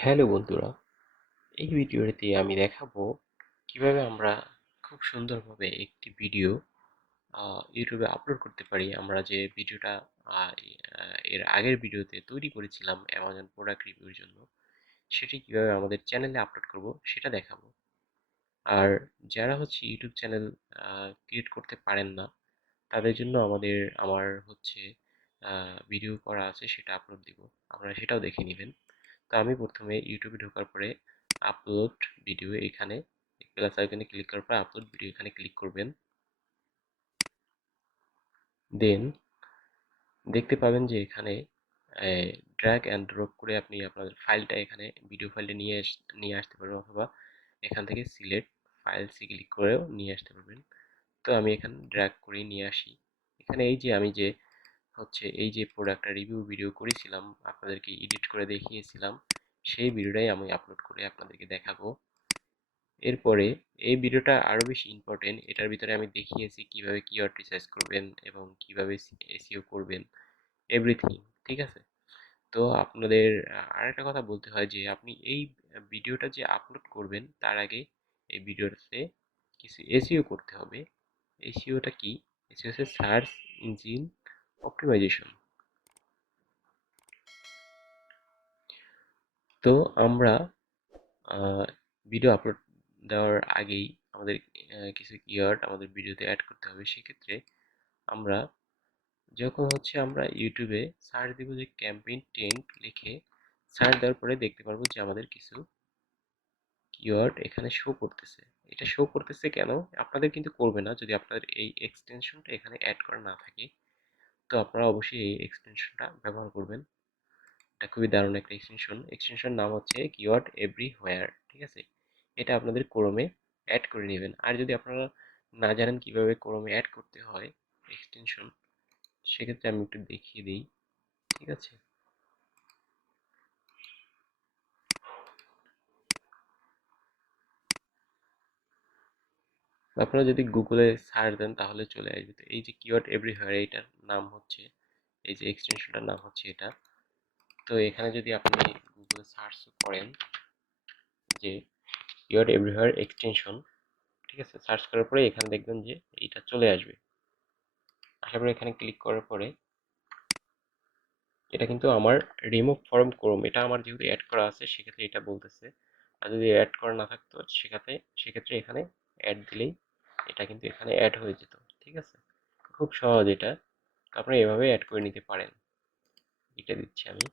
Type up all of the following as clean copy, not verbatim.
Hello বন্ধুরা, এই ভিডিওতে আমি দেখাবো কিভাবে আমরা খুব সুন্দরভাবে একটি ভিডিও ইউটিউবে আপলোড করতে পারি। আমরা যে ভিডিওটা এর আগের ভিডিওতে তৈরি করেছিলাম অ্যামাজন প্রোডাক্ট রিভিউর জন্য, সেটি কিভাবে আমাদের চ্যানেলে আপলোড করব সেটা দেখাবো। আর যারা ইউটিউব চ্যানেল ক্রিয়েট করতে পারেন না, তাদের জন্য আমার ভিডিও করা আছে, সেটা আপলোড দিব। আপনারা সেটাও দেখে নেবেন। তো আমি প্রথমে ইউটিউবে ঢোকার পরে আপলোড ভিডিও, এখানে প্লাস আইকনে ক্লিক করার পর আপলোড ভিডিও এখানে ক্লিক করবেন। দেন দেখতে পাবেন যে এখানে ড্র্যাগ অ্যান্ড ড্রপ করে আপনি আপনার ফাইলটা এখানে ভিডিও ফাইলটা নিয়ে আসতে পারবেন, অথবা এখান থেকে সিলেক্ট ফাইলসে ক্লিক করেও নিয়ে আসতে পারবেন। তো আমি এখানে ড্র্যাগ করে নিয়ে আসি। এখানে এই যে আমি যে এই যে প্রোডাক্টটা রিভিউ ভিডিও করেছিলাম, আপনাদেরকে এডিট করে দেখিয়েছিলাম, সেই ভিডিওটাই আমি আপলোড করে আপনাদেরকে দেখাবো। এরপরে এই ভিডিওটা আরো বেশি ইম্পর্টেন্ট, এটার ভিতরে আমি দেখিয়েছি কিভাবে কিওয়ার্ড রিসার্চ করবেন এবং কিভাবে এসইও করবেন, এভরিথিং। ঠিক আছে? তো আপনাদের আরেকটা কথা বলতে হয় যে আপনি এই ভিডিওটা যে আপলোড করবেন তার আগে এই ভিডিওতে কিছু এসইও করতে হবে। এসইওটা কি? এসইও হচ্ছে সার্চ ইঞ্জিন অপটিমাইজেশন। তো আমরা ভিডিও আপলোড দেওয়ার আগেই আমাদের কিছু কিওয়ার্ড আমাদের ভিডিওতে অ্যাড করতে হবে। সেক্ষেত্রে আমরা আমরা ইউটিউবে সার্চ দিব যে ক্যাম্পেইন টেন্ট লিখে সার্চ দেওয়ার পরে দেখতে পারবো যে আমাদের কিছু কিওয়ার্ড এখানে শো করতেছে। এটা শো করতেছে কেন? আপনাদের কিন্তু করবে না যদি আপনাদের এই এক্সটেনশনটা এখানে অ্যাড করা না থাকে। তো আপনারা অবশ্যই এই এক্সটেনশনটা ব্যবহার করবেন। এটা খুবই দারুণ একটা এক্সটেনশন নাম হচ্ছে কিওয়ার্ড এভরিহোয়ার। ঠিক আছে? এটা আপনাদের ক্রোমে অ্যাড করে নেবেন। আর যদি আপনারা না জানেন কিভাবে ক্রোমে অ্যাড করতে হয় এক্সটেনশন, সেক্ষেত্রে আমি একটু দেখিয়ে দিই। ঠিক আছে? আপনারা যদি গুগলে সার্চ দেন তাহলে চলে আসবে। তো এই যে কিওয়ার্ড এভরিহোয়ার, এইটার নাম হচ্ছে, এই যে এক্সটেনশনটার নাম হচ্ছে এটা। তো এখানে যদি আপনি গুগলে সার্চ করেন যে কিওয়ার্ড এভরিহোয়ার এক্সটেনশন, ঠিক আছে, সার্চ করার পরে এখানে দেখবেন যে এইটা চলে আসবে। আসার পরে এখানে ক্লিক করার পরে এটা কিন্তু আমার রিমুভ ফ্রম ক্রোম, এটা আমার যেহেতু অ্যাড করা আছে সেক্ষেত্রে এটা বলতেছে। আর যদি অ্যাড করা না থাকতো সেক্ষেত্রে এখানে অ্যাড দিলেই এটা কিন্তু এখানে অ্যাড হয়ে যেত। ঠিক আছে? খুব সহজ এটা। তো আপনারা এভাবে অ্যাড করে নিতে পারেন। এটা দিচ্ছি আমি।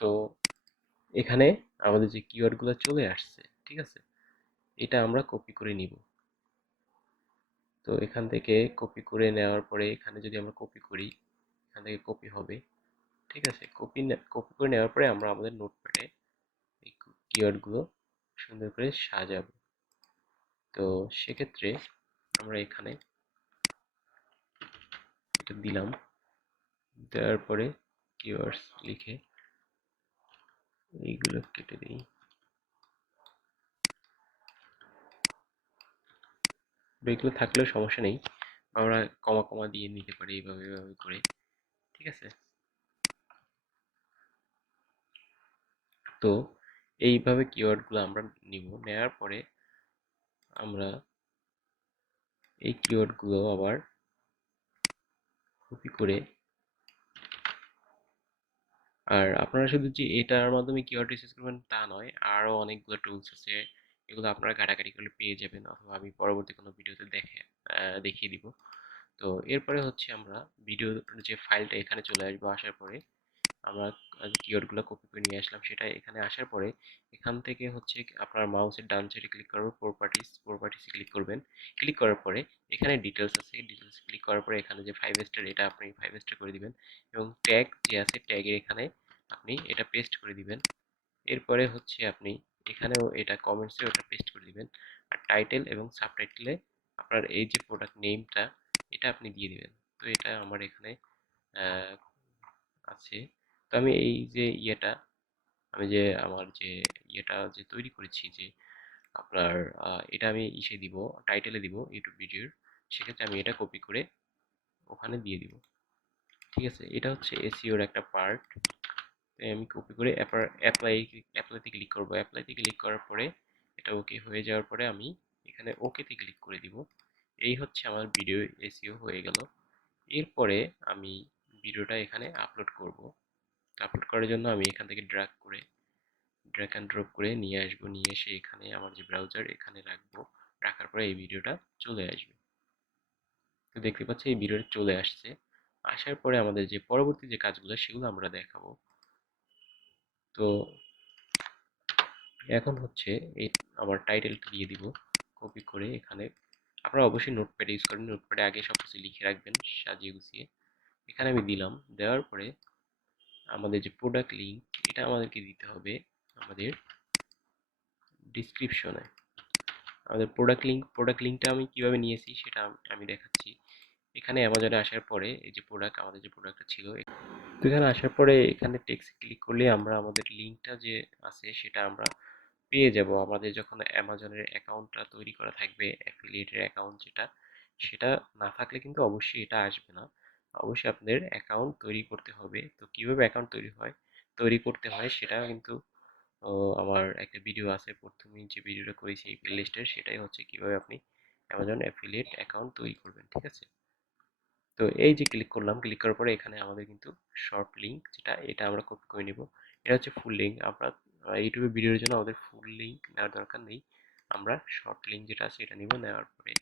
তো এখানে আমাদের যে কিওয়ার্ডগুলো চলে আসছে, ঠিক আছে, এটা আমরা কপি করে নিব। তো এখান থেকে কপি করে নেওয়ার পরে এখানে যদি আমরা কপি করি, এখান থেকে কপি হবে। ঠিক আছে? কপি করে নেওয়ার পরে আমরা আমাদের নোটপ্যাডে এই কিওয়ার্ডগুলো সুন্দর করে সাজাবো। তো সেক্ষেত্রে আমরা এখানে এটা দিলাম, দেওয়ার পরে কিওয়ার্ডস লিখে এইগুলো কেটে দিই। এগুলো থাকলেও সমস্যা নেই, আমরা কমা কমা দিয়ে নিতে পারি এইভাবে এইভাবে করে। ঠিক আছে? তো এইভাবে কিওয়ার্ডগুলো আমরা নিব। নেওয়ার পরে আমরা এই কিওয়ার্ডগুলো আবার কপি করে, আর আপনারা শুধু যে এটার মাধ্যমে কিওয়ার্ড রিসার্চ করবেন তা নয়, আরও অনেকগুলো টুলস আছে, এগুলো আপনারা ঘাটাঘাটি করলে পেয়ে যাবেন, অথবা আমি পরবর্তী কোনো ভিডিওতে দেখিয়ে দিব। তো এরপরে আমরা ভিডিওর যে ফাইলটা এখানে চলে আসবো। আসার পরে আমরা কিওয়ার্ডগুলো কপি করে নিয়ে আসলাম, সেটা এখানে আসার পরে এখান থেকে আপনার মাউসের ডান সাইডে ক্লিক করবেন, প্রপার্টিসে ক্লিক করবেন। ক্লিক করার পরে এখানে ডিটেলস আছে, ডিটেলস ক্লিক করার পরে এখানে যে 5 স্টার, এটা আপনি 5 স্টার করে দিবেন, এবং ট্যাগ যে আছে ট্যাগের এখানে আপনি এটা পেস্ট করে দিবেন। এরপরে আপনি এখানেও এটা কমেন্টসে ওটা পেস্ট করে দিবেন। আর টাইটেল এবং সাবটাইটেলে আপনার এই যে প্রোডাক্ট নেমটা এটা আপনি দিয়ে দিবেন। তো এটা আমার এখানে আহ, আছে। তো আমি এই যে আমি যে আমার যে যে তৈরি করেছি, যে আপনার এটা আমি দিব, টাইটেলে দিব ইউটিউব ভিডিওর। সেক্ষেত্রে আমি এটা কপি করে ওখানে দিয়ে দিব। ঠিক আছে? এটা হচ্ছে এসইওর একটা পার্ট। আমি কপি করে অ্যাপ্লাইতে ক্লিক করব। অ্যাপ্লাইতে ক্লিক করার পরে এটা ওকে হয়ে যাওয়ার পরে আমি এখানে ওকেতে ক্লিক করে দিব। এই হচ্ছে আমার ভিডিও এসইও হয়ে গেল। এরপরে আমি ভিডিওটা এখানে আপলোড করব। আপলোড করার জন্য আমি এখান থেকে ড্র্যাগ অ্যান্ড ড্রপ করে নিয়ে আসবো। নিয়ে এসে এখানে আমার যে ব্রাউজার এখানে রাখবো। রাখার পরে এই ভিডিওটা চলে আসবে। তো দেখতে পাচ্ছি এই ভিডিওটা চলে আসছে। আসার পরে আমাদের যে পরবর্তী যে কাজগুলো সেগুলো আমরা দেখাবো। তো এখন হচ্ছে এই আমার টাইটেলটা দিয়ে দিব কপি করে এখানে। আপনারা অবশ্যই নোটপ্যাড ইউজ করেন, নোটপ্যাডে আগে সব কিছু লিখে রাখবেন সাজিয়ে গুছিয়ে। এখানে আমি দিলাম। দেওয়ার পরে আমাদের যে প্রোডাক্ট লিঙ্ক এটা আমাদেরকে দিতে হবে আমাদের ডিসক্রিপশনে। আমাদের প্রোডাক্ট লিঙ্কটা আমি কিভাবে নিয়েছি সেটা আমি দেখাচ্ছি। এখানে অ্যামাজনে আসার পরে এই যে আমাদের যে প্রোডাক্টটা ছিল, তো এখানে আসার পরে এখানে টেক্সট ক্লিক করলে আমরা আমাদের লিঙ্কটা যে আছে সেটা আমরা পেয়ে যাব। আমাদের যখন অ্যামাজনের অ্যাকাউন্টটা তৈরি করা থাকবে, অ্যাফিলিয়েটের অ্যাকাউন্ট যেটা, সেটা না থাকলে কিন্তু অবশ্যই এটা আসবে না। অবশ্যই আপনাদের অ্যাকাউন্ট তৈরি করতে হবে। তো কিভাবে অ্যাকাউন্ট তৈরি করতে হয় সেটা কিন্তু আমার একটা ভিডিও আছে। প্রথমেই যে ভিডিওটা করেছি এই প্লেলিস্টের, সেটাই হচ্ছে কিভাবে আপনি অ্যামাজন অ্যাফিলিয়েট অ্যাকাউন্ট তৈরি করবেন। ঠিক আছে? তো এই যে ক্লিক করলাম, ক্লিক করার পরে এখানে আমাদের কিন্তু শর্ট লিঙ্ক যেটা, এটা আমরা কপি করে নিব। এটা হচ্ছে ফুল লিঙ্ক। আমরা ইউটিউবে ভিডিওর জন্য আমাদের ফুল লিঙ্ক নেওয়ার দরকার নেই। আমরা শর্ট লিঙ্ক যেটা আছে এটা নিব। নেওয়ার পরে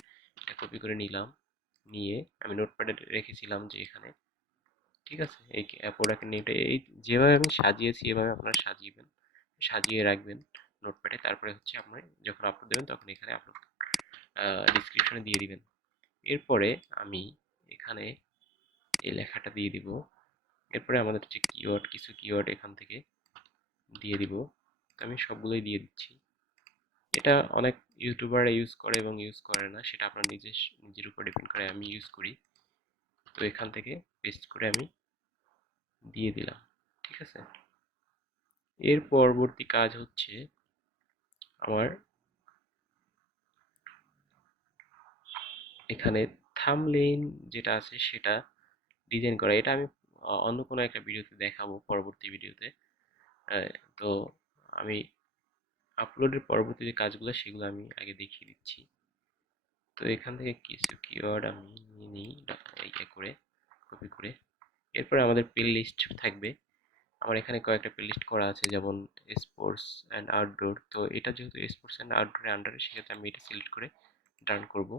এটা কপি করে নিলাম। নিয়ে আমি নোটপ্যাডে রেখেছিলাম যে এখানে। ঠিক আছে? এই প্রোডাক্টের নেমটা এই যেভাবে আমি সাজিয়েছি এভাবে আপনারা সাজিয়ে রাখবেন নোটপ্যাডে। তারপরে হচ্ছে আপনি যখন আপলোড দেবেন তখন এখানে আপলোড ডিসক্রিপশনে দিয়ে দিবেন। এরপরে আমি এখানে এই লেখাটা দিয়ে দিব। এরপরে আমাদের যে কিছু কিওয়ার্ড এখান থেকে দিয়ে দিব। তো আমি সবগুলোই দিয়ে দিচ্ছি। এটা অনেক ইউটিউবাররা ইউজ করে এবং ইউজ করে না, সেটা আপনার নিজের উপর ডিপেন্ড করে। আমি ইউজ করি। তো এখান থেকে পেস্ট করে আমি দিয়ে দিলাম। ঠিক আছে? এর পরবর্তী কাজ হচ্ছে আমার এখানে থাম্বনেইল যেটা আছে সেটা ডিজাইন করা। এটা আমি অন্য কোনো একটা ভিডিওতে দেখাবো, পরবর্তী ভিডিওতে। আহ, তো আমি আপলোডের পরবর্তী যে কাজগুলো সেগুলো আমি আগে দেখিয়ে দিচ্ছি। তো এখান থেকে কিছু কিওয়ার্ড আমি নিয়ে নিই ইয়ে করে, কপি করে। এরপরে আমাদের প্লে লিস্ট থাকবে। আমার এখানে কয়েকটা প্লে লিস্ট করা আছে, যেমন স্পোর্টস অ্যান্ড আউটডোর। তো এটা যেহেতু স্পোর্টস অ্যান্ড আউটডোরের আন্ডারে, সেক্ষেত্রে আমি এটা সিলেক্ট করে ডান করব।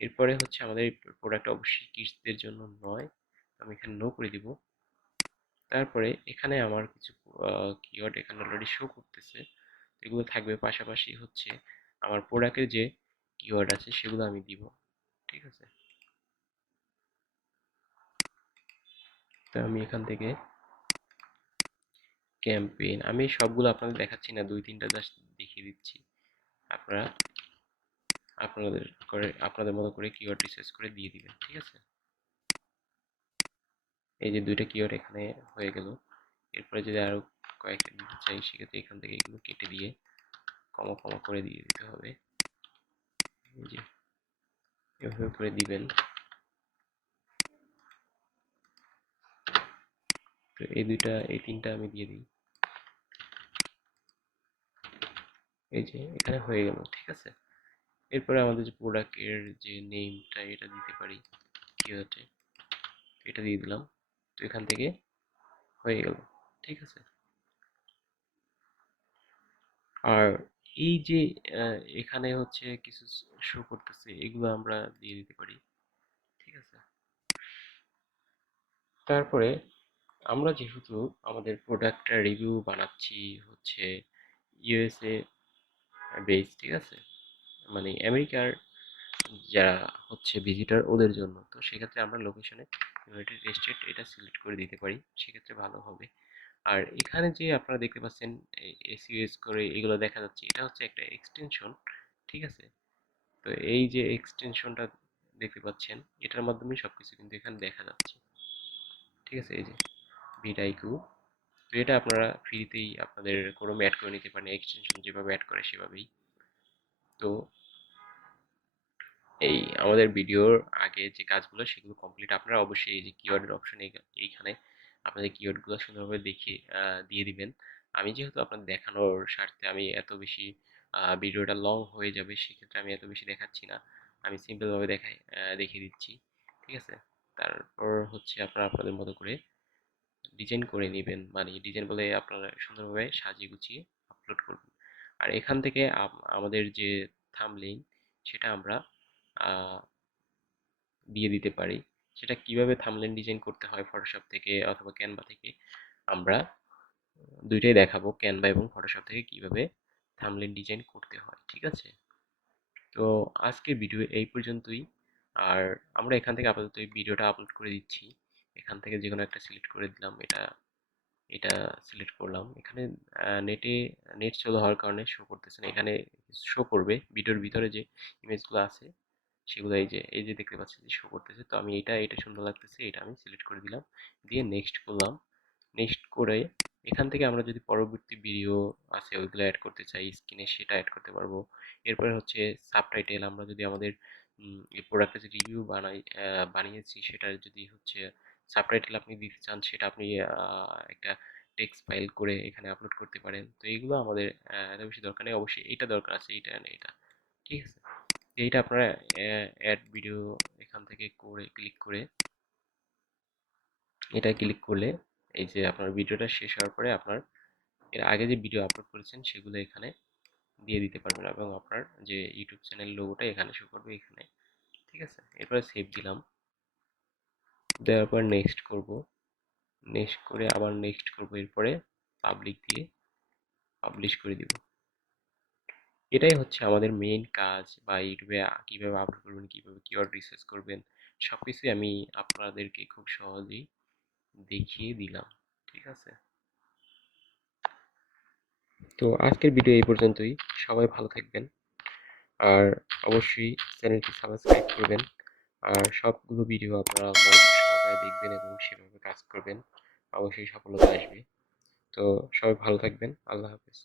এরপরে হচ্ছে আমাদের প্রোডাক্ট অবশ্যই কিডসদের জন্য নয়, আমি এখানে নো করে দিব। তারপরে এখানে আমার কিছু কিওয়ার্ড এখানে অলরেডি শো করতেছে, এগুলো থাকবে। পাশাপাশি হচ্ছে আমার প্রোডাক্টের যে কিওয়ার্ড আছে সেগুলো আমি দিব। ঠিক আছে? তো আমি এখান থেকে ক্যাম্পেইন, আমি সবগুলো আপনাদের দেখাচ্ছি না, দুই তিনটা জাস্ট দেখিয়ে দিচ্ছি। আপনারা আপনাদের মতো করে কিওয়ার্ড রিসার্চ করে দিয়ে দিবেন। ঠিক আছে? এই যে দুইটা কিওয়ার্ড এখানে হয়ে গেল। এরপরে যদি আরো কয়েকটা দিতে চাই সেক্ষেত্রে এখান থেকে এগুলো কেটে দিয়ে কমা কমা করে দিয়ে দিতে হবে। এই যে এভাবে করে দিবেন। তো এই তিনটা আমি দিয়ে দিই। এই যে এখানে হয়ে গেল। ঠিক আছে? এরপরে আমাদের যে প্রোডাক্টের যে নেমটা এটা দিতে পারি কিওয়ার্ডে, এটা দিয়ে দিলাম। তো এখান থেকে হয়ে গেল। ঠিক আছে? আর এই যে এখানে হচ্ছে কিছু শো করতেছে, এগুলো আমরা দিয়ে দিতে পারি। ঠিক আছে? তারপরে আমরা যেহেতু আমাদের প্রোডাক্টটা রিভিউ বানাচ্ছি হচ্ছে ইউএসএ বেস, ঠিক আছে, মানে আমেরিকার যারা হচ্ছে ভিজিটর ওদের জন্য, তো সেক্ষেত্রে আমরা লোকেশনে ইউনাইটেড স্টেট এটা সিলেক্ট করে দিতে পারি, সেক্ষেত্রে ভালো হবে। আর এখানে যে আপনারা দেখতে পাচ্ছেন এসইউএস করে এগুলো দেখা যাচ্ছে, এটা হচ্ছে একটা এক্সটেনশন। ঠিক আছে? তো এই যে এক্সটেনশনটা দেখতে পাচ্ছেন, এটার মাধ্যমে সবকিছু কিন্তু এখানে দেখা যাচ্ছে। ঠিক আছে? এই যে ভিডাইকু, তো এটা আপনারা ফ্রিতেই আপনাদের ক্রোমে অ্যাড করে নিতে পারেন, এক্সটেনশন যেভাবে অ্যাড করে সেভাবেই। তো এই আমাদের ভিডিওর আগে যে কাজগুলো সেগুলো কমপ্লিট। আপনারা অবশ্যই এই যে কিওয়ার্ডের অপশন এইখানে আপনাদের কিওয়ার্ডগুলো সুন্দরভাবে দেখিয়ে দিয়ে দিবেন। আমি যেহেতু আপনাদের দেখানোর স্বার্থে আমি এত বেশি ভিডিওটা লং হয়ে যাবে, সেক্ষেত্রে আমি এত বেশি দেখাচ্ছি না। আমি সিম্পলভাবে দেখিয়ে দিচ্ছি। ঠিক আছে? তারপর হচ্ছে আপনারা আপনাদের মতো করে ডিজাইন করে নেবেন, মানে ডিজাইন বলে আপনারা সুন্দরভাবে সাজিয়ে গুছিয়ে আপলোড করবেন। আর এখান থেকে আমাদের যে থাম্বনেইল সেটা আমরা আহ, দিয়ে দিতে পারি। সেটা কিভাবে থাম্বনেইল ডিজাইন করতে হয় ফটোশপ থেকে অথবা ক্যানভা থেকে, আমরা দুইটাই দেখাবো, ক্যানভা এবং ফটোশপ থেকে কিভাবে থাম্বনেইল ডিজাইন করতে হয়। ঠিক আছে? তো আজকের ভিডিও এই পর্যন্তই। আর আমরা এখান থেকে আপাতত এই ভিডিওটা আপলোড করে দিচ্ছি। এখান থেকে যে কোনো একটা সিলেক্ট করে দিলাম, এটা এটা সিলেক্ট করলাম। এখানে নেট স্লো হওয়ার কারণে শো করতেছে না। এখানে শো করবে ভিডিওর ভিতরে যে ইমেজগুলো আছে সেগুলো, এই যে দেখতে পাচ্ছি যে শো করতেছে। তো আমি এটা সুন্দর লাগতেছে, এটা আমি সিলেক্ট করে দিলাম, দিয়ে নেক্সট করলাম। নেক্সট করে এখান থেকে আমরা যদি পরবর্তী ভিডিও আছে ওইগুলো অ্যাড করতে চাই স্ক্রিনে, সেটা অ্যাড করতে পারবো। এরপরে হচ্ছে সাবটাইটেল, আমরা যদি আমাদের এই প্রোডাক্টের যে রিভিউ বানিয়েছি সেটার যদি হচ্ছে সাবটাইটেল আপনি দিতে চান, সেটা আপনি একটা টেক্সট ফাইল করে এখানে আপলোড করতে পারেন। তো এইগুলো আমাদের এত বেশি দরকার নেই, অবশ্যই এইটা দরকার আছে, এইটা না এটা। ঠিক আছে? এইটা আপনারা অ্যাড ভিডিও এখান থেকে করে ক্লিক করে, এটা ক্লিক করলে এই যে আপনার ভিডিওটা শেষ হওয়ার পরে আপনার এর আগে যে ভিডিও আপলোড করেছেন সেগুলো এখানে দিয়ে দিতে পারবেন, এবং আপনার যে ইউটিউব চ্যানেল লোগোটা এখানে শো করবে এখানে। ঠিক আছে? এরপরে সেভ দিলাম, দেওয়ার পর নেক্সট করব, নেক্সট করে আবার নেক্সট করব, এরপরে পাবলিক দিয়ে পাবলিশ করে দিব। এটাই হচ্ছে আমাদের মেইন কাজ, বা ইউটিউবে কিভাবে আপলোড করবেন, কিভাবে কিওয়ার্ড রিসার্চ করবেন, সবকিছুই আমি আপনাদেরকে খুব সহজেই দেখিয়ে দিলাম। ঠিক আছে? তো আজকের ভিডিও এই পর্যন্তই। সবাই ভালো থাকবেন, আর অবশ্যই চ্যানেলটি সাবস্ক্রাইব করবেন। আর সবগুলো ভিডিও আপনারা মনোযোগ সহকারে দেখবেন এবং সেভাবে কাজ করবেন, অবশ্যই সফলতা আসবে। তো সবাই ভালো থাকবেন। আল্লাহ হাফেজ।